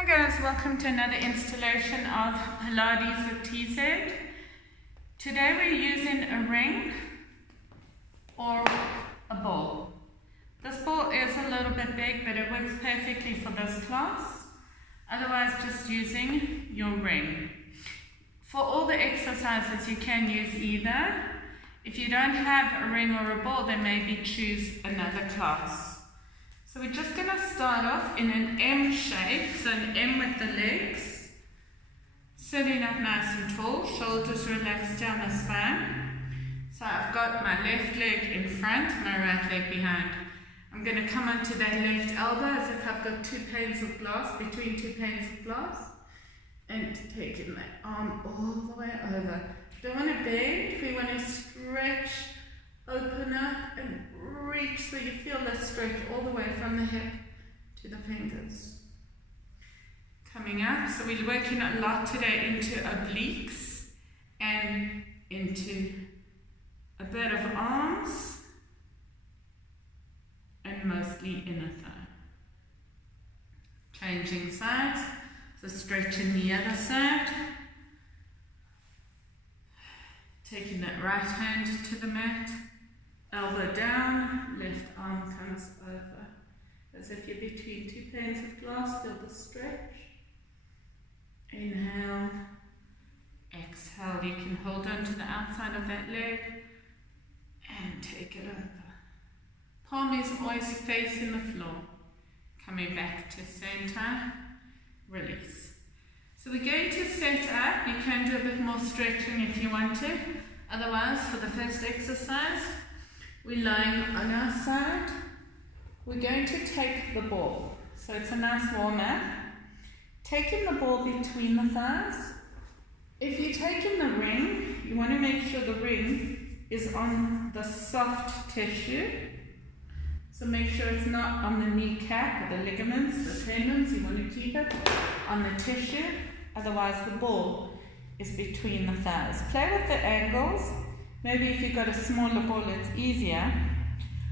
Hi guys, welcome to another installation of Pilates with TZ. Today we're using a ring or a ball. This ball is a little bit big, but it works perfectly for this class. Otherwise, just using your ring. For all the exercises, you can use either. If you don't have a ring or a ball, then maybe choose another class. So we're just going to start off in an M shape, so an M with the legs, sitting up nice and tall, shoulders relaxed down the spine. So I've got my left leg in front, my right leg behind. I'm going to come onto that left elbow as if I've got two panes of glass, between two panes of glass, and taking my arm all the way over. Don't want to bend, we want to stretch, open up and reach so you feel the stretch all the way from the hip to the fingers. Coming up, so we're working a lot today into obliques and into a bit of arms and mostly inner thigh. Changing sides, so stretching the other side. Taking that right hand to the mat. Elbow down, left arm comes over. As if you're between two panes of glass, feel the stretch. Inhale, exhale. You can hold on to the outside of that leg and take it over. Palm is always facing the floor. Coming back to center, release. So we're going to set up. You can do a bit more stretching if you want to. Otherwise, for the first exercise, we're lying on our side. We're going to take the ball. So it's a nice warm up. Taking the ball between the thighs. If you're taking the ring, you want to make sure the ring is on the soft tissue. So make sure it's not on the kneecap or the ligaments, the tendons. You want to keep it on the tissue. Otherwise the ball is between the thighs. Play with the angles. Maybe if you've got a smaller ball, it's easier.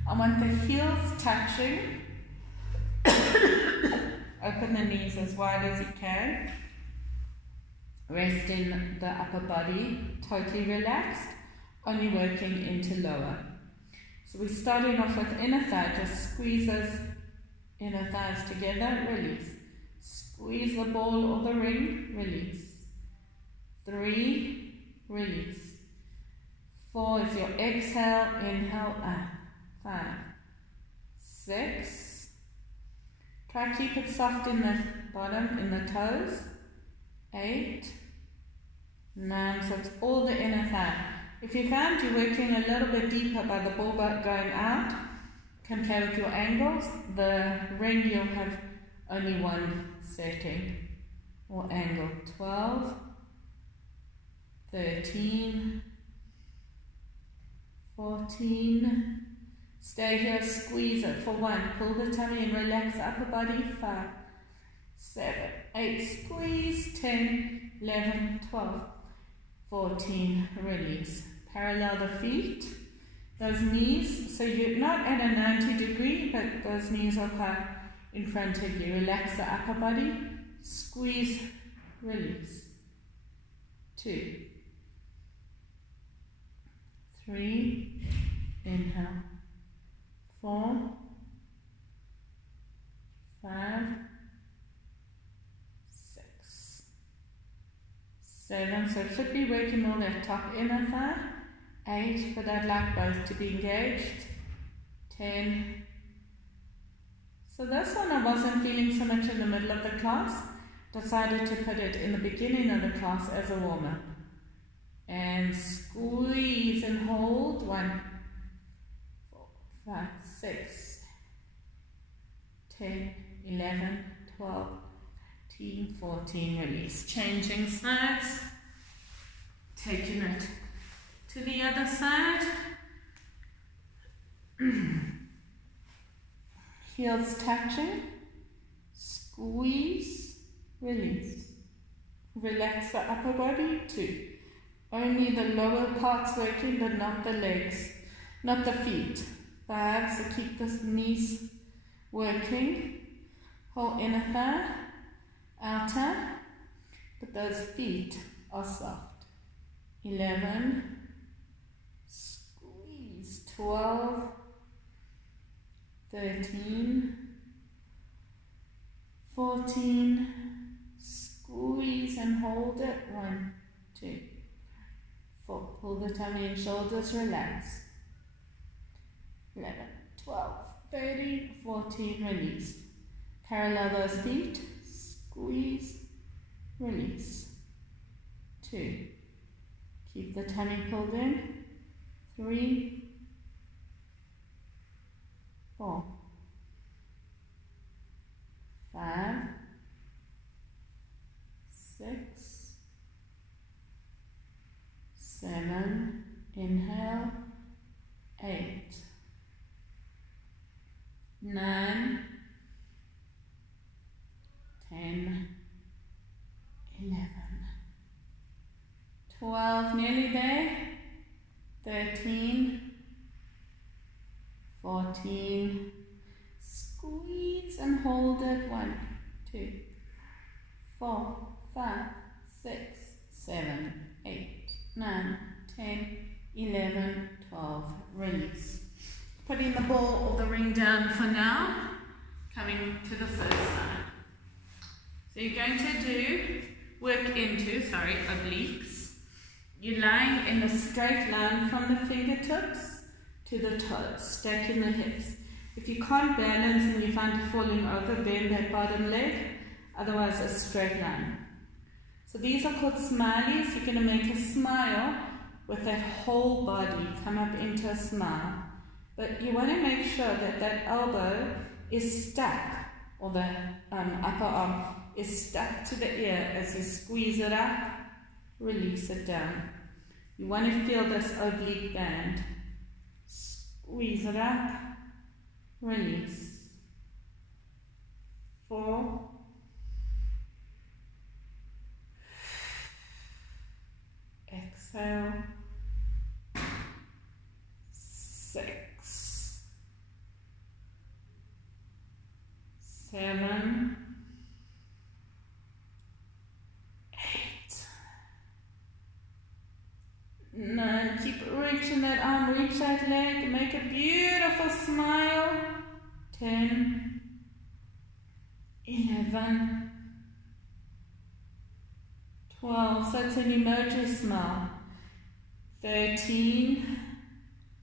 I want the heels touching. Open the knees as wide as you can. Resting the upper body, totally relaxed. Only working into lower. So we're starting off with inner thigh. Just squeeze those inner thighs together. Release. Squeeze the ball or the ring. Release. 3. Release. 4 is your exhale, inhale, up. 5, 6. Try to keep it soft in the bottom, in the toes. 8, 9, so it's all the inner thigh. If you found you're working a little bit deeper by the ball going out, you can play with your angles. The ring you'll have only one setting or angle. 12, 13, 14, stay here, squeeze it for 1, pull the tummy and relax the upper body, 5, 7, 8, squeeze, 10, 11, 12, 14, release. Parallel the feet, those knees, so you're not at a 90 degree, but those knees are high in front of you. Relax the upper body, squeeze, release. 2, 3, inhale, 4, 5, 6, 7, so it should be working all that top inner thigh. 8, but I'd like both to be engaged. 10. So this one I wasn't feeling so much in the middle of the class. Decided to put it in the beginning of the class as a warm-up. And squeeze and hold. 1, 4, 5, 6, 10, 11, 12, 13, 14, release. Changing sides. Taking it to the other side. Heels touching. Squeeze. Release. Relax the upper body. 2. Only the lower parts working, but not the legs, not the feet. 5, so keep the knees working. Whole inner thigh. outer, but those feet are soft. 11, squeeze, 12, 13, 14, squeeze and hold it, 1, 2, 4, pull the tummy and shoulders, relax, 11, 12, 13, 14, release, parallel those feet, squeeze, release, 2, keep the tummy pulled in, 3, 4, 5, 6, 7, inhale, 8, 9, 10, 11, 12, nearly there, 13, 14, squeeze and hold it, 1, 2, 4, 5, 6, 7, 8, 9, 10, 11, 12, release. Putting the ball or the ring down for now, coming to the first side. So you're going to work into obliques. You're lying in a straight line from the fingertips to the toes, stacking the hips. If you can't balance and you find it falling over, bend that bottom leg, otherwise a straight line. So these are called smileys. You're going to make a smile with that whole body, come up into a smile. But you want to make sure that that elbow is stuck, or the upper arm is stuck to the ear as you squeeze it up, release it down. You want to feel this oblique band. Squeeze it up, release. 4, 5, exhale, 6, 7, 8, 9, keep reaching that arm, reach that leg, make a beautiful smile, 10, 11, 12, so it's an emoji smile, 13,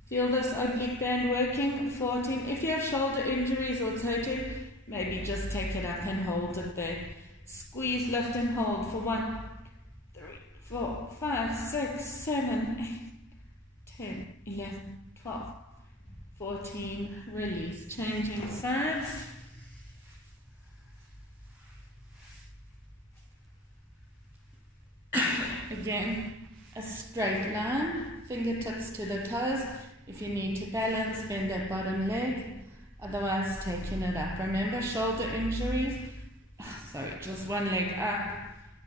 feel this oblique band working, 14, if you have shoulder injuries or it's hurting, maybe just take it up and hold it there, squeeze, lift and hold for 1, 3, 4, 5, 6, 7, 8, 10, 11, 12, 14, release, changing sides. Again, a straight line, fingertips to the toes. If you need to balance, bend that bottom leg, otherwise taking it up. Remember, shoulder injuries, just one leg up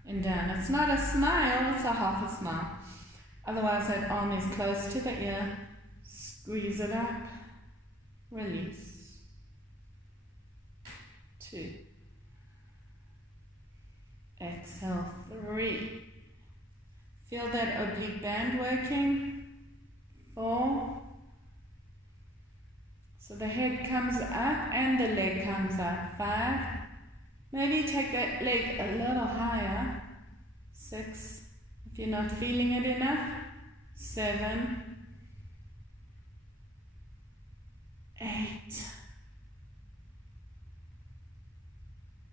and down. It's not a smile, it's a half a smile. Otherwise that arm is close to the ear, squeeze it up, release. 2, exhale, 3, feel that oblique band working, 4, so the head comes up and the leg comes up, 5, maybe take that leg a little higher, 6, if you're not feeling it enough, 7, 8,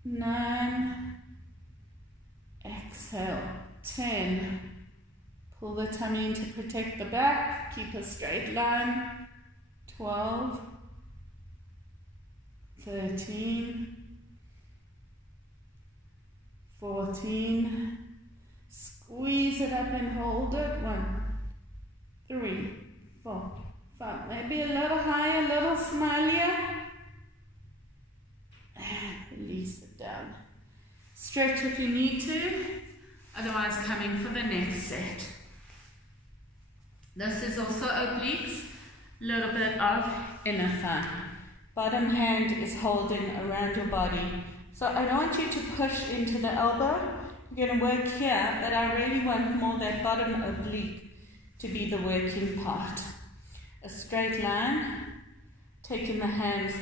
9, exhale, 10, pull the tummy in to protect the back, keep a straight line, 12, 13, 14, squeeze it up and hold it, 1, 3, 4, 5, maybe a little higher, a little smilier, and release it down. Stretch if you need to, otherwise coming for the next set. This is also obliques, little bit of inner thigh. Bottom hand is holding around your body, So I don't want you to push into the elbow. You're going to work here, but I really want more that bottom oblique to be the working part. A straight line, taking the hands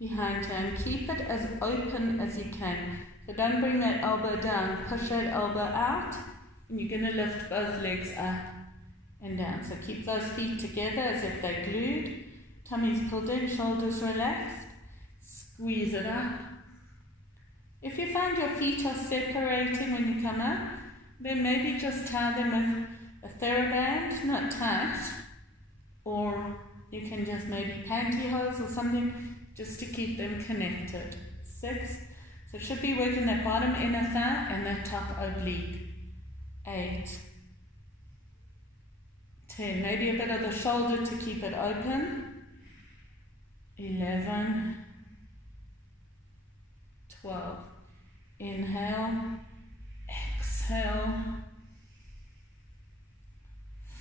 behind you and keep it as open as you can. So don't bring that elbow down, push that elbow out, and you're going to lift both legs up and down. So keep those feet together as if they're glued. Tummy's pulled in, shoulders relaxed. Squeeze it up. If you find your feet are separating when you come up, then maybe just tie them with a TheraBand, not tight, or you can just maybe pantyhose or something just to keep them connected. 6. So it should be working that bottom inner thigh and that top oblique. 8. 10. Maybe a bit of the shoulder to keep it open. 11. 12. Inhale. Exhale.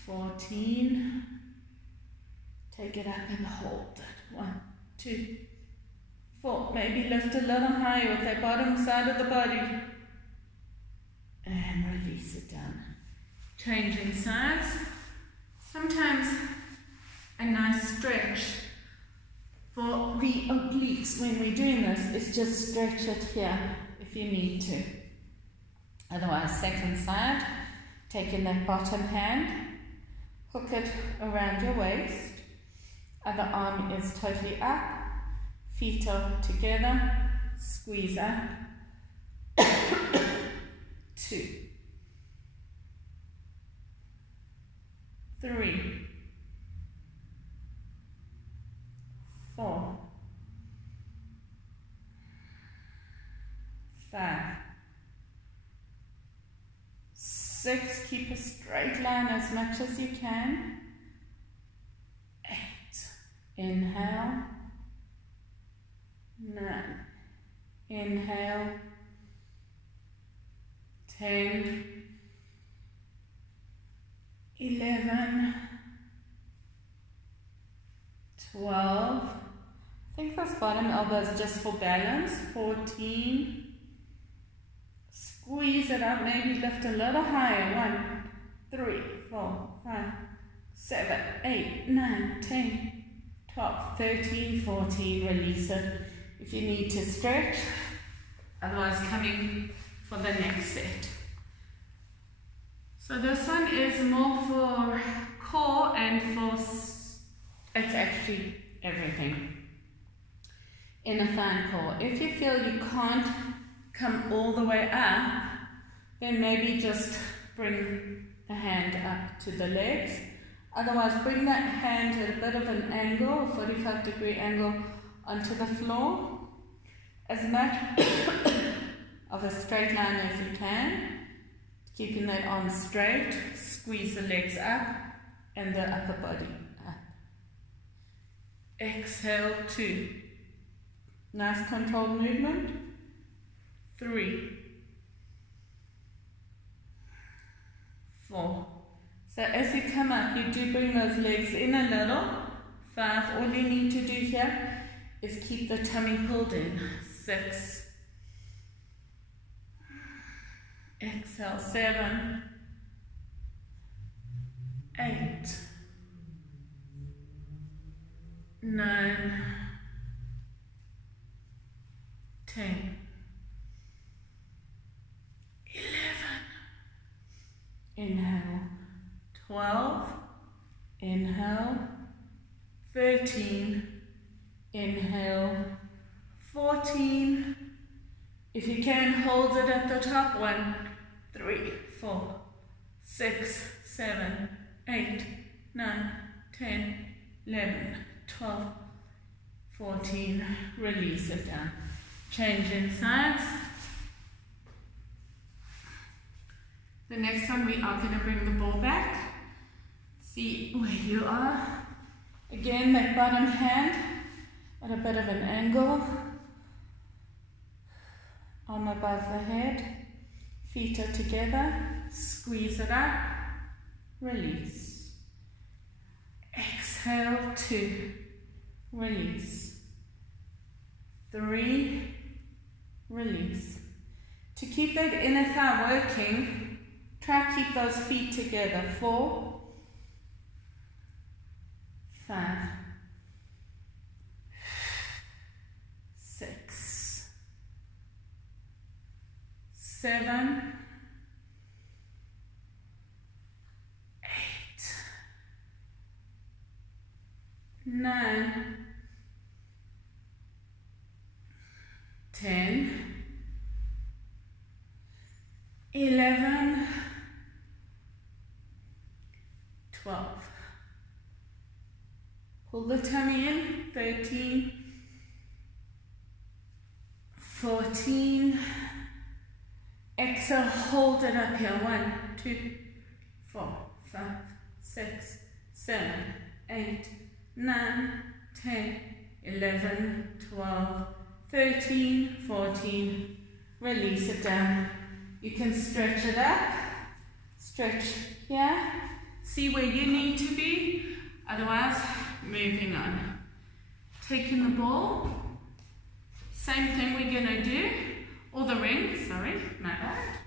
14. Take it up and hold it. 1, 2, 4. Maybe lift a little higher with that bottom side of the body. And release it down. Changing sides. Sometimes a nice stretch for the obliques when we're doing this is just stretch it here if you need to. Otherwise, second side, taking that bottom hand, hook it around your waist. Other arm is totally up, feet are together, squeeze up. 2, 3, 4, 5, 6. Keep a straight line as much as you can. 8. Inhale. 9. Inhale. 10. 11. 12. I think this bottom elbow is just for balance. 14. Squeeze it up, maybe lift a little higher. 1, 3, 4, 5, 7, 8, 9, 10, 12, 13, 14. Release it if you need to stretch. Otherwise, coming for the next set. So this one is more for core and for, it's actually everything. Inner thigh and core. If you feel you can't come all the way up, then maybe just bring the hand up to the legs. Otherwise, bring that hand at a bit of an angle, 45-degree angle, onto the floor. As much of a straight line as you can. Keeping that arm straight. Squeeze the legs up and the upper body up. Exhale, 2. Nice controlled movement. 3, 4. So as you come up, you do bring those legs in a little. 5. All you need to do here is keep the tummy pulled in. 6. Exhale, 7. 8. 9. 10. 11. Inhale. 12. Inhale. 13. Inhale. 14. If you can, hold it at the top. 1, 3, 4, 6, 7, 8, 9, 10, 11, 12, 14. Release it down. Changing sides. The next one, we are going to bring the ball back. See where you are. Again, that bottom hand at a bit of an angle. Arm above the head. Feet are together. Squeeze it up. Release. Exhale, 2. Release. 3. release. To keep that inner thigh working, try to keep those feet together. 4, 5, 6, 7, 8, 9, 10, 11, 12. Pull the tummy in. 13, 14. Exhale, hold it up here. 1, 2, 4, 5, 6, 7, 8, 9, 10, 11, 12, 13, 14. Release it down. You can stretch it up. Stretch here. See where you need to be. Otherwise, moving on. Taking the ball. Same thing we're going to do. Or the ring, sorry, my bad.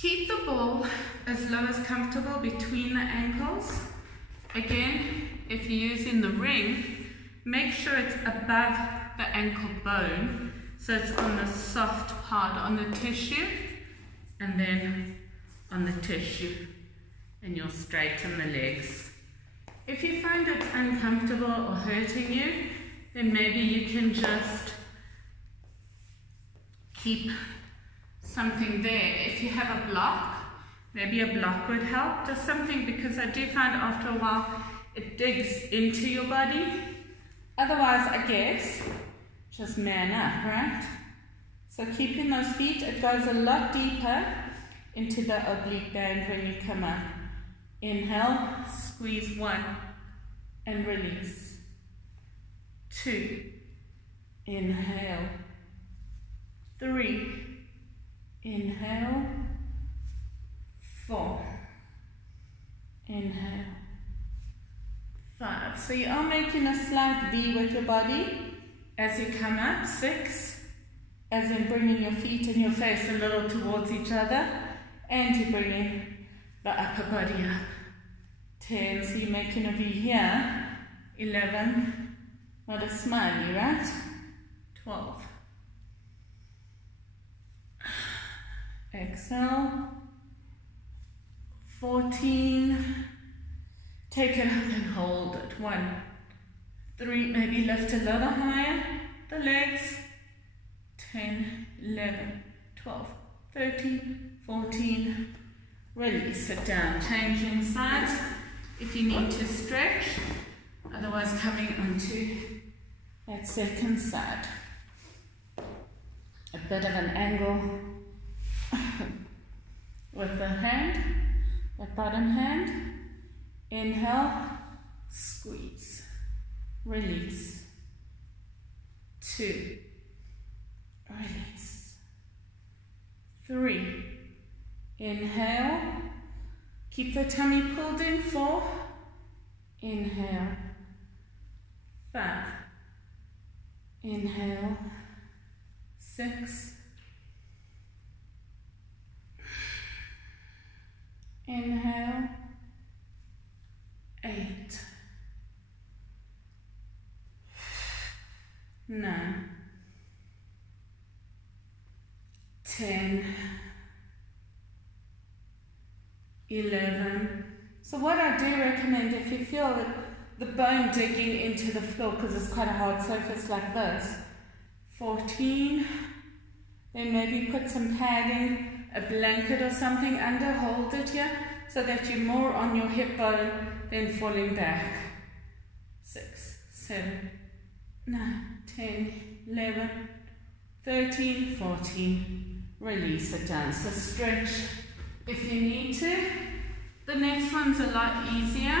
Keep the ball as low as comfortable between the ankles. Again, if you're using the ring, make sure it's above the ankle bone, so it's on the soft part, on the tissue, and then on the tissue, and you'll straighten the legs. If you find it's uncomfortable or hurting you, then maybe you can just keep something there. If you have a block, maybe a block would help, just something, because I do find after a while it digs into your body. Otherwise, I guess, just man up, right? So keeping those feet, it goes a lot deeper into the oblique band when you come up. Inhale, squeeze 1, and release. 2, inhale. 3, inhale. 4, inhale. 5. So you are making a slight V with your body as you come up. 6, as in bringing your feet and your face a little towards each other, and you're bringing the upper body up. 10, so you're making a V here. 11, not a smiley, right? 12. Exhale. 14. Take it up and hold it. 1, 3, maybe lift a little higher, the legs. 10, 11, 12, 13, 14. Release it down. Changing sides if you need to stretch. Otherwise, coming onto that second side. A bit of an angle with the hand, that bottom hand. Inhale, squeeze, release. 2, release. 3, inhale, keep the tummy pulled in. 4, inhale. 5, inhale. 6, inhale. 8, 9, 10, 11. So what I do recommend, if you feel that the bone digging into the floor, because it's quite a hard surface like this, 14, then maybe put some padding, a blanket or something under, hold it here, so that you're more on your hip bone than falling back. 6, 7, 9, 10, 11, 13, 14. Release it down. So stretch if you need to. The next one's a lot easier.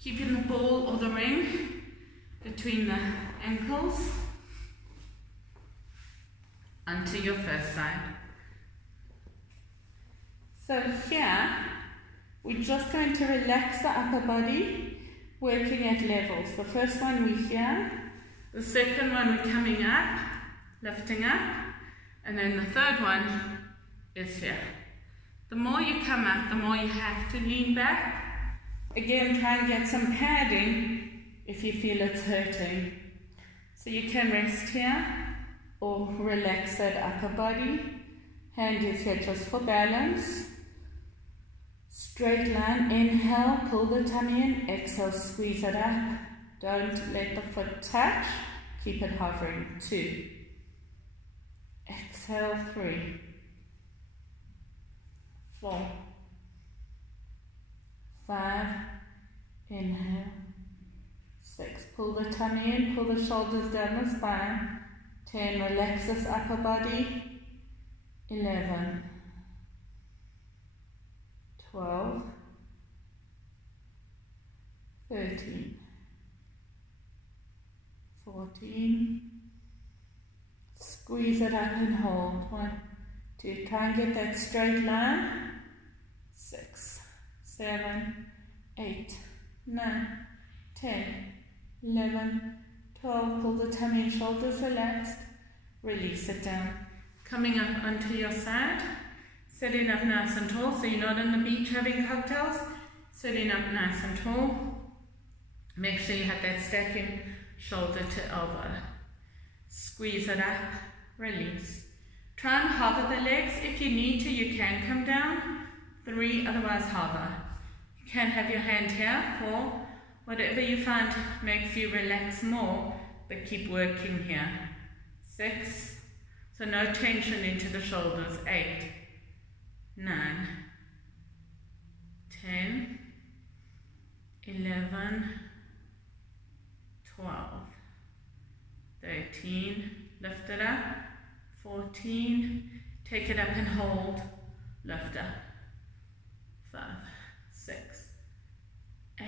Keeping the ball or the ring between the ankles onto your first side. So here, we're just going to relax the upper body, working at levels. The first one we're here, The second one we're coming up, lifting up, and then the third one is here. The more you come up, the more you have to lean back. Again, try and get some padding if you feel it's hurting. So you can rest here or relax that upper body. Hand is here just for balance. Straight line, inhale, pull the tummy in, exhale, squeeze it up. Don't let the foot touch, keep it hovering. 2. Exhale, 3. 4. 5. Inhale. 6. Pull the tummy in, pull the shoulders down the spine. 10. Relax this upper body. 11. 12. 13. 14. Squeeze it up and hold. 1, 2. Try and get that straight line. 6, 7, 8, 9, 10, 11, 12. Pull the tummy and shoulders relaxed. Release it down. Coming up onto your side. Sitting up nice and tall, so you're not on the beach having cocktails. Sitting up nice and tall. Make sure you have that stacking shoulder to elbow. Squeeze it up, release. Try and hover the legs. If you need to, you can come down. 3, otherwise hover. You can have your hand here for whatever you find makes you relax more, but keep working here. 6, so no tension into the shoulders. 8, 9, 10, 11, 12, 13, lift it up, 14, take it up and hold, lift up, 5, 6, 8,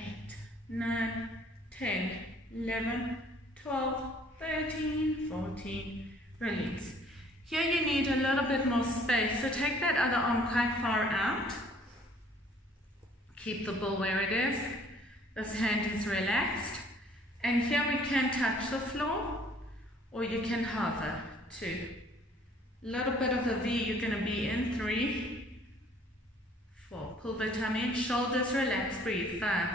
9, 10, 11, 12, 13, 14, release. Here you need a little bit more space, so take that other arm quite far out. Keep the ball where it is. This hand is relaxed. And here we can touch the floor, or you can hover. 2. A little bit of a V you're going to be in. 3, 4. Pull the tummy in, shoulders relaxed, breathe. 5.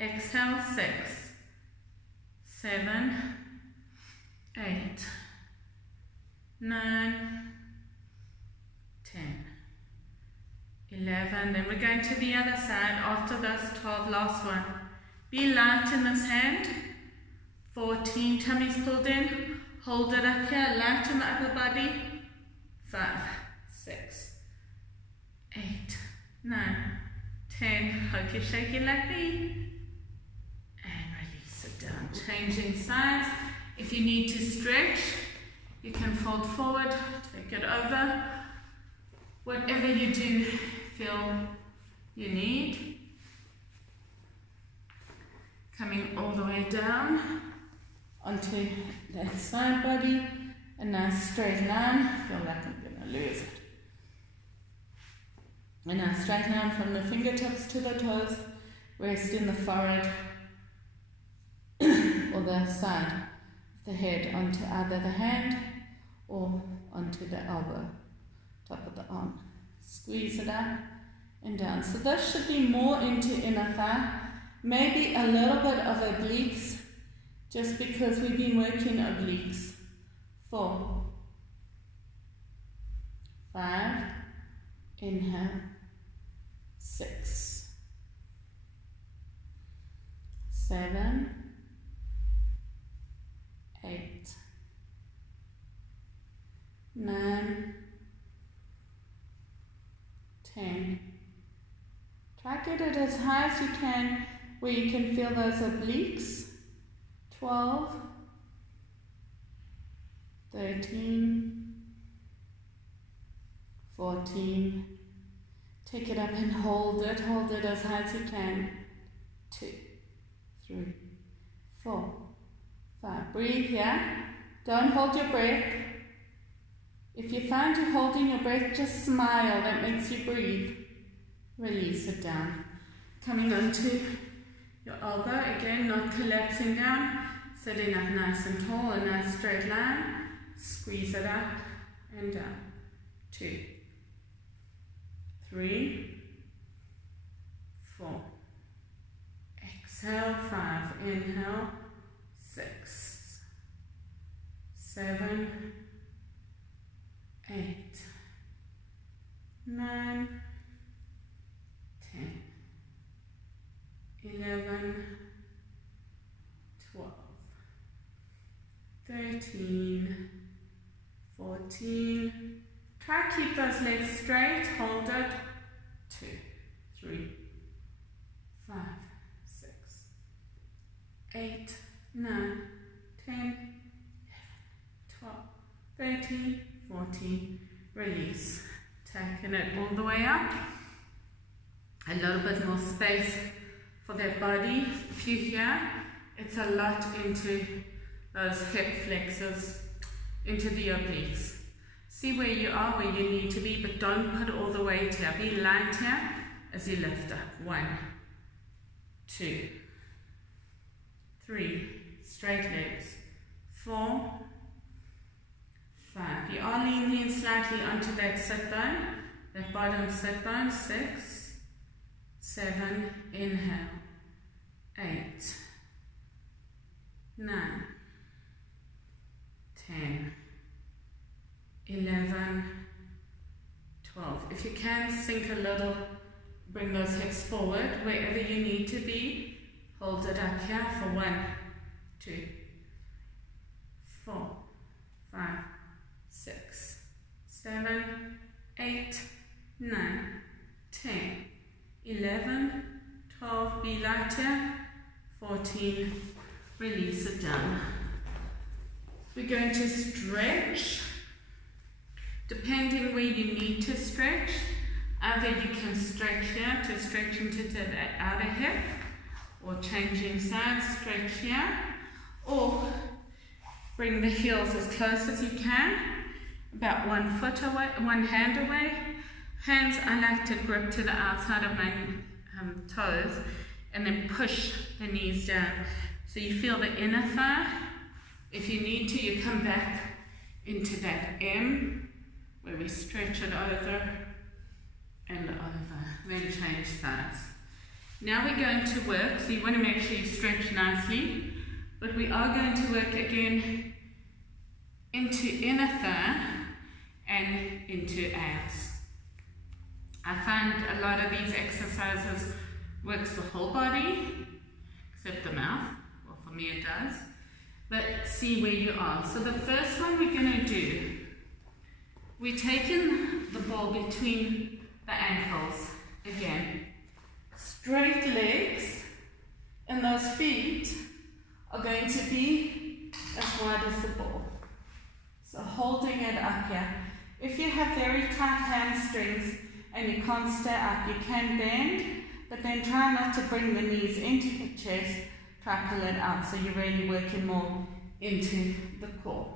Exhale, 6, 7, 8, 9, 10, 11. Then we're going to the other side after this 12, last one. Be light in this hand. 14, tummies pulled in. Hold it up here, light in the upper body. 5, 6, 8, 9, 10. Hope you're shaking like me. And release it down. Changing sides. If you need to stretch, you can fold forward, take it over. Whatever you do, feel you need. Coming all the way down onto that side body. A nice straight line. I feel like I'm going to lose it. A nice straight line from the fingertips to the toes. Rest in the forehead or the side of the head onto either the hand or onto the elbow, top of the arm. Squeeze it up and down. So this should be more into inner thigh, maybe a little bit of obliques, just because we've been working obliques. 4, 5, inhale, 6, 7, 8, 9, 10. Try to get it as high as you can, where you can feel those obliques. 12, 13, 14. Take it up and hold it as high as you can. 2, 3, 4, 5. Breathe here. Don't hold your breath. If you find you're holding your breath, just smile. That makes you breathe. Release it down. Coming onto your elbow, again, not collapsing down. Sitting up nice and tall, a nice straight line. Squeeze it up and down. 2, 3, 4. Exhale, 5. Inhale, 6, 7, 8, 9, 10, 11, 12, 13, 14. Try to keep those legs straight. Hold it. 2, 3, 5, 6, 8, 9, 10, 11, 12, 13, 14. Release. Taking it all the way up. A little bit more space for that body. If you hear, it's a lot into those hip flexors, into the obliques. See where you are, where you need to be, but don't put all the weight here. Be light here as you lift up. 1, 2, 3, straight legs. 4, 5. You are leaning in slightly onto that sit bone, that bottom sit bone. 6, 7, inhale. 8, 9, 10, 11, 12. If you can, sink a little, bring those hips forward wherever you need to be. Hold it up here for 1, 2, 4, 5, 6, 7, 8, 9, 10, 11, 12, be lighter, 14, release it down. We're going to stretch, depending where you need to stretch. Either you can stretch here to stretch into the outer hip, or changing sides, stretch here, or bring the heels as close as you can, about 1 foot away, 1 hand away. Hands I like to grip to the outside of my toes and then push the knees down. So you feel the inner thigh. If you need to, you come back into that M where we stretch it over and over. Then change sides. Now we're going to work, so you want to make sure you stretch nicely, but we are going to work again into inner thigh and into abs. I find a lot of these exercises works the whole body, except the mouth. Well, for me it does. But see where you are. So the first one we're going to do, we're taking the ball between the ankles again. Straight legs, and those feet are going to be as wide as the ball. So holding it up here. If you have very tight hamstrings and you can't stay up, you can bend, but then try not to bring the knees into the chest. Try pull it out so you're really working more into the core.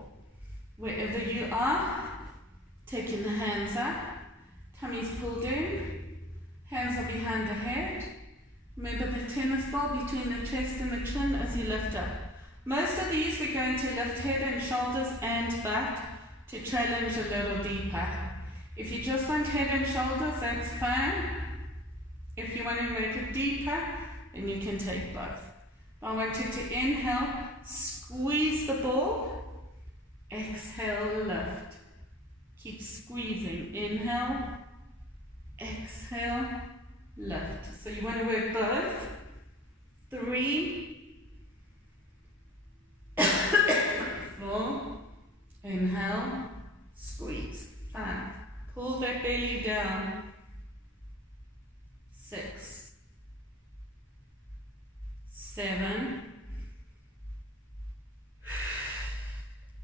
Wherever you are, taking the hands up, tummy's pulled in, hands are behind the head. Remember the tennis ball between the chest and the chin as you lift up. Most of these we're going to lift head and shoulders and butt to challenge a little deeper. If you just want head and shoulders, that's fine. If you want to make it deeper, then you can take both. I want you to inhale, squeeze the ball, exhale, lift. Keep squeezing. Inhale, exhale, lift. So you want to work both. 3, 4, inhale, squeeze. 5, pull that belly down. 6, 7,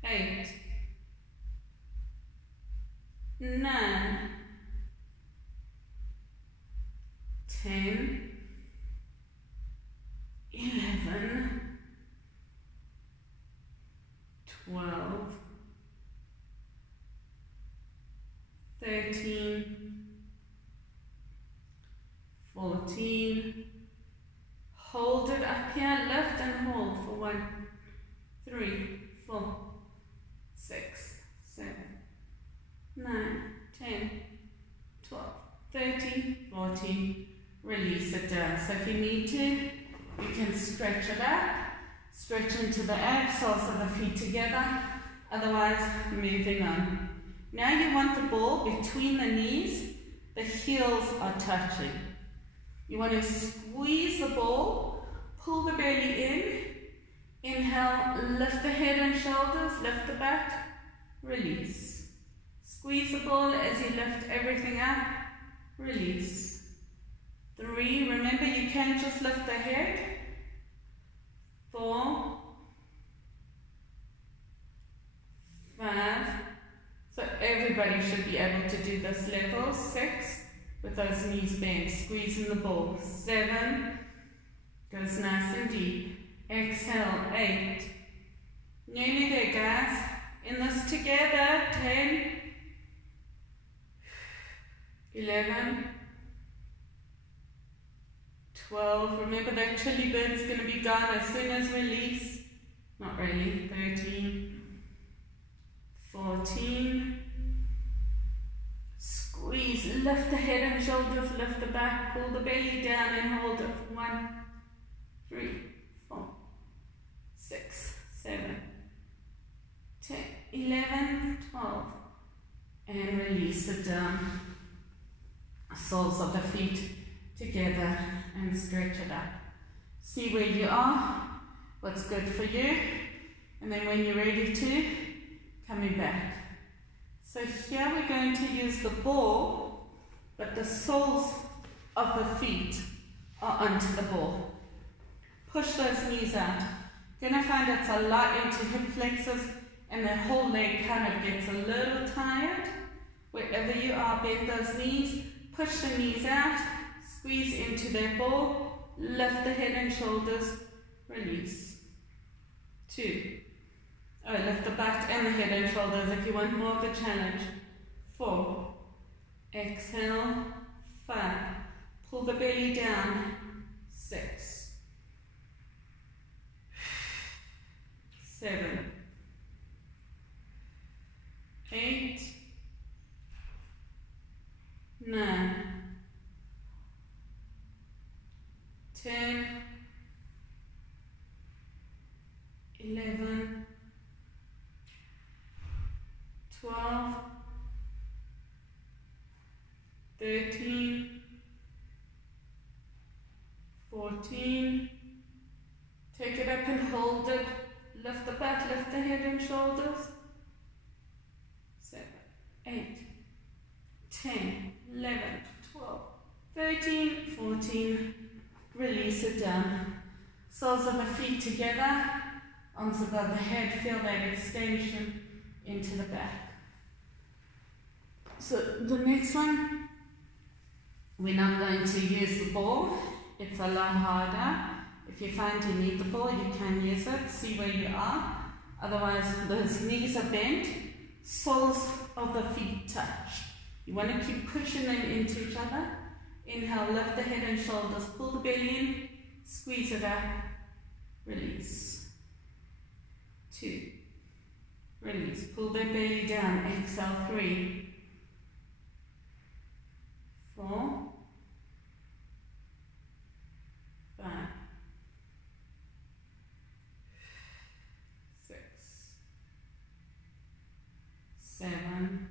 8, 9, 10, 11, 12, 13, 14. Hold it up here, lift and hold for 1, 3, 4, 6, 7, 9, 10, 12, 13, 14. Release it down. So if you need to, you can stretch it up, stretch into the abs, soles of the feet together. Otherwise, moving on. Now you want the ball between the knees, the heels are touching. You want to squeeze the ball, pull the belly in, inhale, lift the head and shoulders, lift the back, release. Squeeze the ball as you lift everything up, release. 3, remember you can't just lift the head. 4, 5, so everybody should be able to do this level. 6, with those knees bent, squeezing the ball. 7, goes nice and deep. Exhale, 8, nearly there guys, in this together. 10, 11, 12, remember that chilly bird's going to be gone as soon as release. Not really. 13, 14, squeeze, lift the head and shoulders, lift the back, pull the belly down and hold it. 1, 3, 4, 6, 7, 10, 11, 12, and release it down. Soles of the feet together and stretch it up. See where you are, what's good for you, and then when you're ready to, coming back. So here we're going to use the ball, but the soles of the feet are onto the ball. Push those knees out. You're going to find it's a lot into hip flexors and the whole leg kind of gets a little tired. Wherever you are, bend those knees, push the knees out, squeeze into their ball, lift the head and shoulders, release. 2. Oh, lift the back and the head and shoulders if you want more of a challenge. 4. Exhale. 5. Pull the belly down. 6. 7. 8. 9. 10. 11. 12, 13, 14, take it up and hold it, lift the back, lift the head and shoulders, 7, 8, 10, 11, 12, 13, 14, release it down, soles of the feet together, arms above the head, feel that extension into the back. So the next one, we're not going to use the ball. It's a lot harder. If you find you need the ball, you can use it. See where you are. Otherwise, those knees are bent. Soles of the feet touch. You want to keep pushing them into each other. Inhale, lift the head and shoulders. Pull the belly in. Squeeze it up. Release. 2. Release. Pull the belly down. Exhale. 3. 4, 5, 6, 7,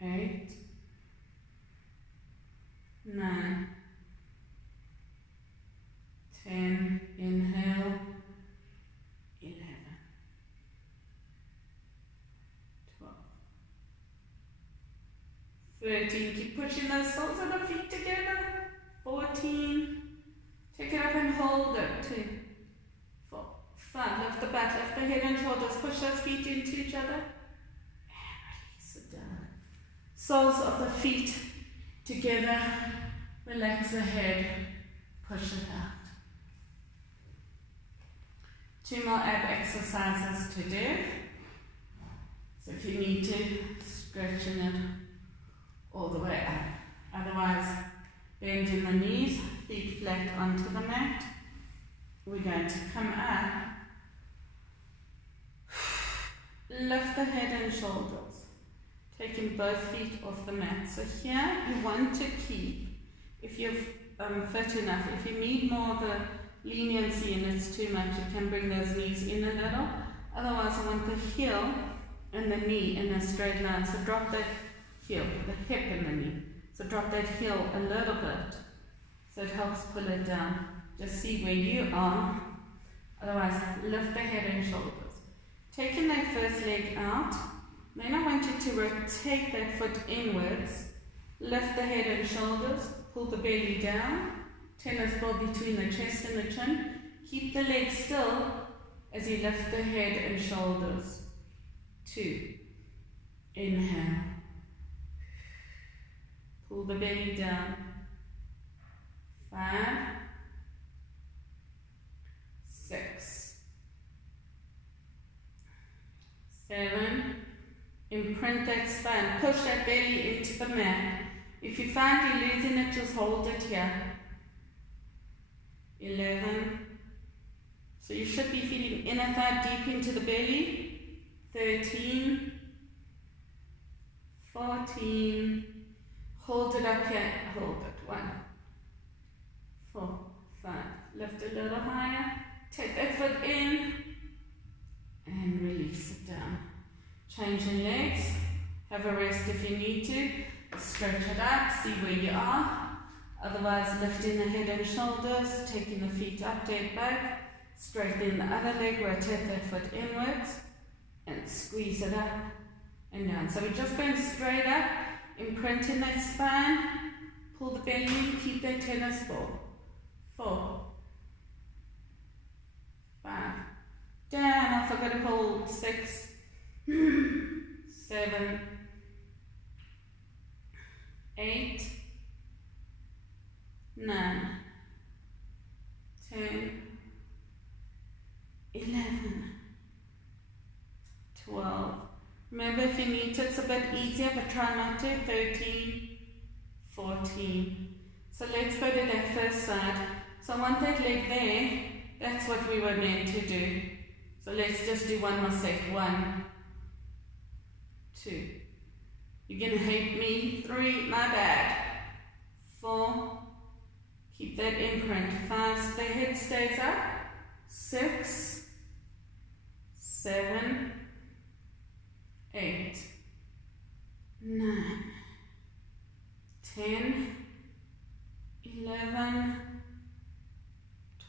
8, 9, 10, inhale, 11, 12, 13, keep pushing those soles of the feet together. 14, take it up and hold it. 2, 4, 5, lift the back, lift the head and shoulders, push those feet into each other, and release it down. Soles of the feet together, relax the head, push it out. 2 more ab exercises to do. So if you need to, stretching it all the way up. Otherwise, bend in the knees, feet flat onto the mat. we're going to come up, lift the head and shoulders, taking both feet off the mat. So here you want to keep, if you're fit enough, if you need more of the leniency and it's too much, you can bring those knees in a little. Otherwise I want the heel and the knee in a straight line. So drop that heel, the hip and the knee. So drop that heel a little bit, so it helps pull it down. Just see where you are. Otherwise, lift the head and shoulders. Taking that first leg out, then I want you to rotate that foot inwards. Lift the head and shoulders, pull the belly down, tennis ball between the chest and the chin. Keep the leg still as you lift the head and shoulders. 2. Inhale. Pull the belly down. 5, 6, 7. Imprint that spine. Push that belly into the mat. If you find you're losing it, just hold it here. 11. So you should be feeling inner thigh deep into the belly. 13. 14. Hold it up here. Hold it. 1, 4, 5. Lift a little higher. Take that foot in and release it down. Change your legs. Have a rest if you need to. Stretch it up. See where you are. Otherwise, lifting the head and shoulders, taking the feet up, dead back. Straighten the other leg. Rotate that foot inwards and squeeze it up and down. So we're just going straight up, imprinting that spine. Pull the belly in. Keep that tennis ball. 4, 5. Down, off, I've got to hold. 6, 7, 8, 9, 10, 11, 12. Remember, if you need to, it's a bit easier, but try not to. 13, 14. So let's go to that first side. So I want that leg there. That's what we were meant to do. So let's just do one more set. 1, 2. You're going to hate me. 3, my bad. 4. Keep that imprint. 5, so the head stays up. 6, 7, 8, 9, 10, 11,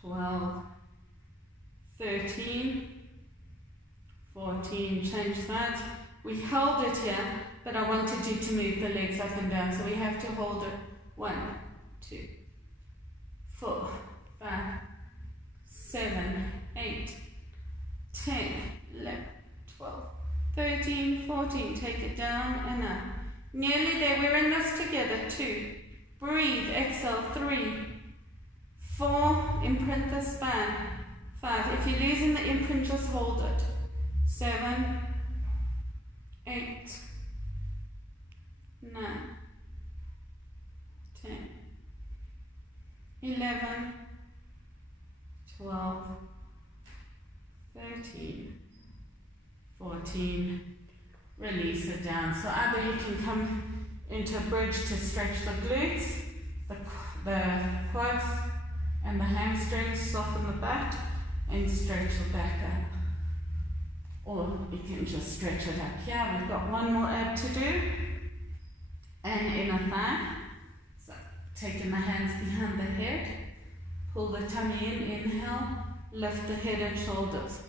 12, 13, 14. Change sides. We held it here, but I wanted you to move the legs up and down, so we have to hold it. 1, 2, 4, 5, 7, 8, 10, 11, 12, 13, 14. Take it down and up. Nearly there. We're in this together. 2. Breathe. Exhale. 3, 4. Imprint the spine. 5. If you're losing the imprint, just hold it. 7, 8, 9, 10, 11, 12, 13, 14. Release it down. So either you can come into a bridge to stretch the glutes, the quads and the hamstrings, soften the butt and stretch the back up. Or you can just stretch it up here. We've got one more ab to do. And inner thigh. So taking the hands behind the head. Pull the tummy in. Inhale. Lift the head and shoulders.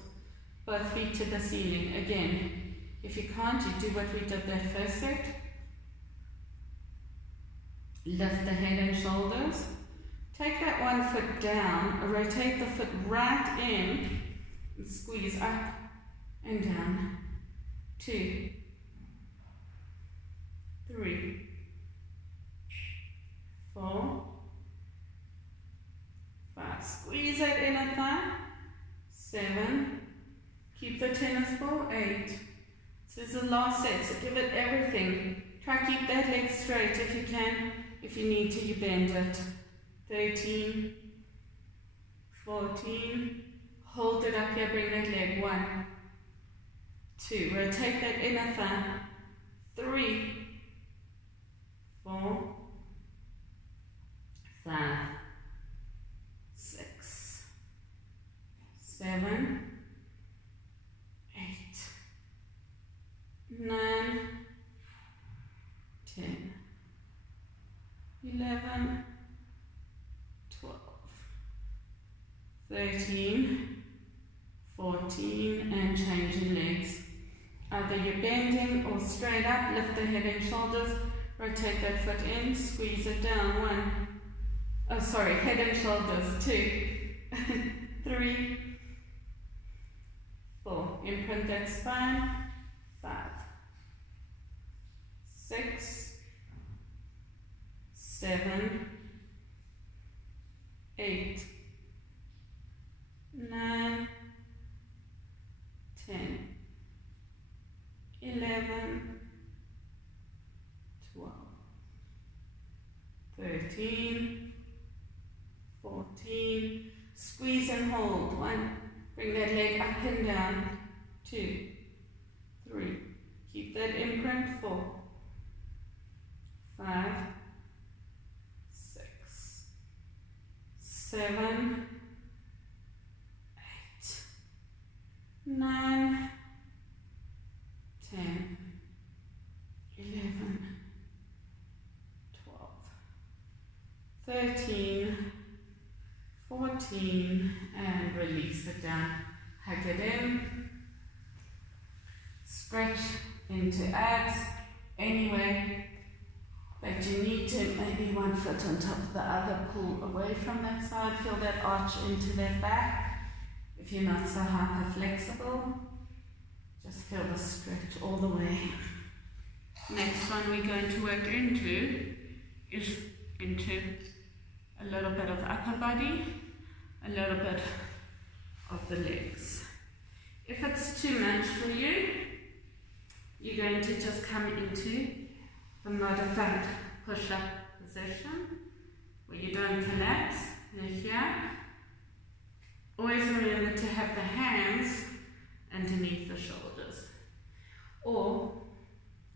Both feet to the ceiling. Again, if you can't, you do what we did that first set. Lift the head and shoulders. Take that one foot down. Rotate the foot right in. And squeeze up and down. 2, 3, 4, 5. Squeeze that inner thigh. 7. Keep the tennis ball. 8. This is the last set, so give it everything. Try to keep that leg straight if you can. If you need to, you bend it. 13, 14. Hold it up here, bring that leg. 1, 2. Rotate that inner thigh. 3, 4, 5, 6, 7, 8, 9, 10, 11, 12, 13, 14, and change your legs. Either you're bending or straight up, lift the head and shoulders, rotate that foot in, squeeze it down. 1, oh sorry, head and shoulders. 2, 3, 4, imprint that spine. 5, 6, 7, 8, 9, 10, 11, 12, 13, 14, squeeze and hold. 1, bring that leg up and down. 2, 3, keep that imprint. 4, 5, 6, 7, 8, 9, 10, 11, 12, 13, 14, and release it down. Hug it in, stretch into abs anyway that you need to. Maybe one foot on top of the other, pull away from that side, feel that arch into that back. If you're not so hyper flexible, just feel the stretch all the way. Next one we're going to work into is into a little bit of upper body, a little bit of the legs. If it's too much for you, you're going to just come into the modified push-up position where you don't collapse. You're here. Always remember to have the hands underneath the shoulders. Or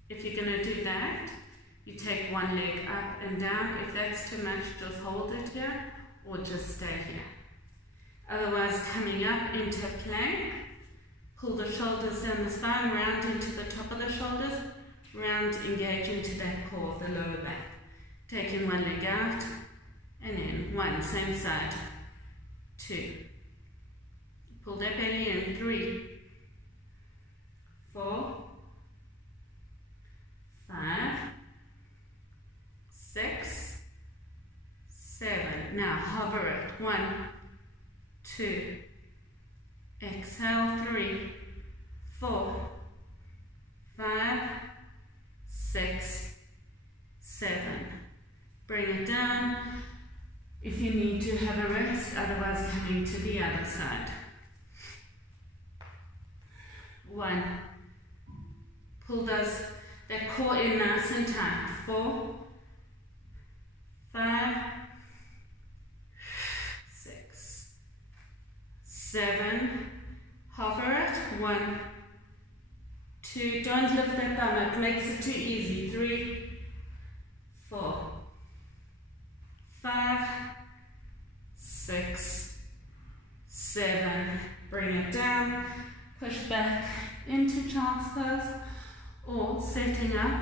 if you're going to do that, you take one leg up and down. If that's too much, just hold it here or just stay here. Otherwise, coming up into a plank, pull the shoulders down the spine, round into the top of the shoulders, round, engage into that core, the lower back. Taking one leg out and in. 1, same side. 2. Pull that belly in. 3, 4, 5, 6, 7. Now hover it. 1, 2. Exhale. 3, 4, 5, 6, 7. Bring it down. If you need to, have a rest, otherwise coming to the other side. 1. Pull that core in nice and tight. 4, 5, 6, 7. Hover it. 1, 2. Don't lift that thumb up, makes it too easy. 3, 4, 5, 6, 7. Bring it down. Push back into child's pose or setting up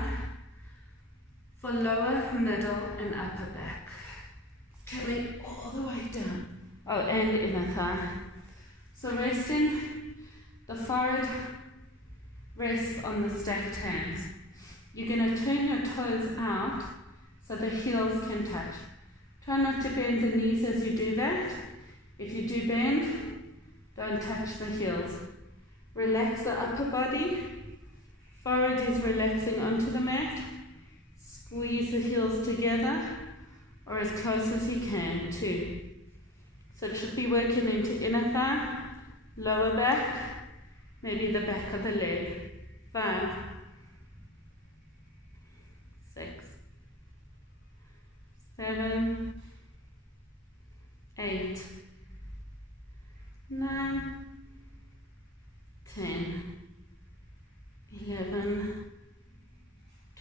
for lower, middle and upper back. Coming all the way down. Oh, and inner thigh. So resting the forehead, rest on the stacked hands. You're going to turn your toes out so the heels can touch. Try not to bend the knees as you do that. If you do bend, don't touch the heels. Relax the upper body. Forehead is relaxing onto the mat. Squeeze the heels together or as close as you can. 2. So it should be working into inner thigh, lower back, maybe the back of the leg. 5, 6, 7, 8, 11,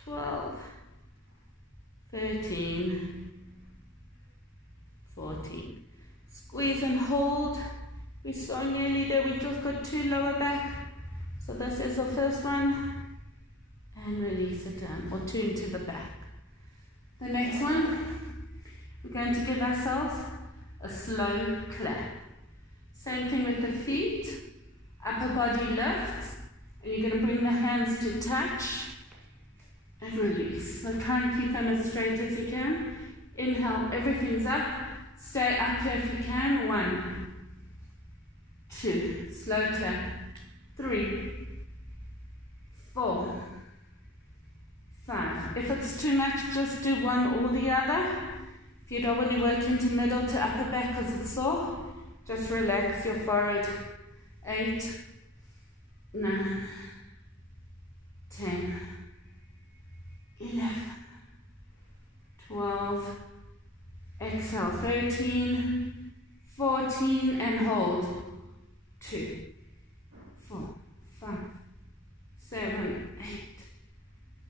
12, 13, 14. Squeeze and hold. We're so nearly there. We just got 2 lower back. So this is the first one. And release it down, or 2 into the back. The next one, we're going to give ourselves a slow clap. Same thing with the feet. Upper body lifts. And you're going to bring the hands to touch and release. So try and keep them as straight as you can. Inhale, everything's up. Stay up here if you can. 1, 2, slow clap. 3, 4, 5. If it's too much, just do one or the other. If you don't want to work into middle to upper back because it's sore, just relax your forehead. 8, 9, 10, 11, 12, exhale, 13, 14, and hold. 2, 4, 5, 7, 8,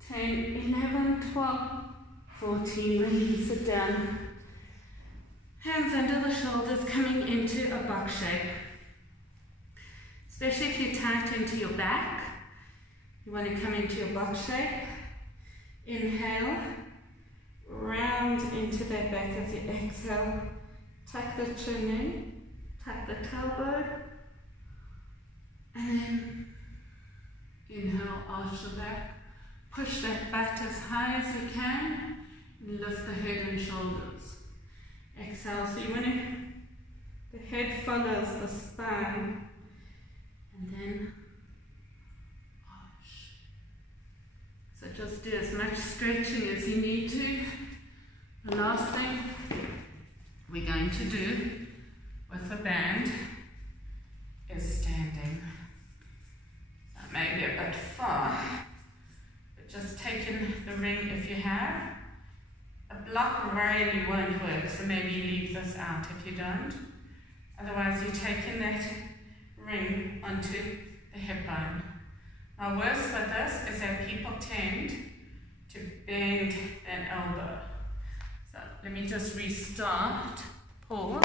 10, 11, 12, 14, release it down. Hands under the shoulders, coming into a box shape. Especially if you're tight into your back, you want to come into your box shape. Inhale, round into that back as you exhale. Tuck the chin in, tuck the tailbone, and then inhale, arch the back. Push that butt as high as you can, and lift the head and shoulders. Exhale, so you want to, the head follows the spine, and then arch. So just do as much stretching as you need to. The last thing we're going to do with the band is standing. That may be a bit far, but just taking the ring if you have. A block really won't work, so maybe leave this out if you don't. Otherwise you're taking that ring onto the hip bone. Now worse with this is that people tend to bend an elbow. So let me just restart, pause.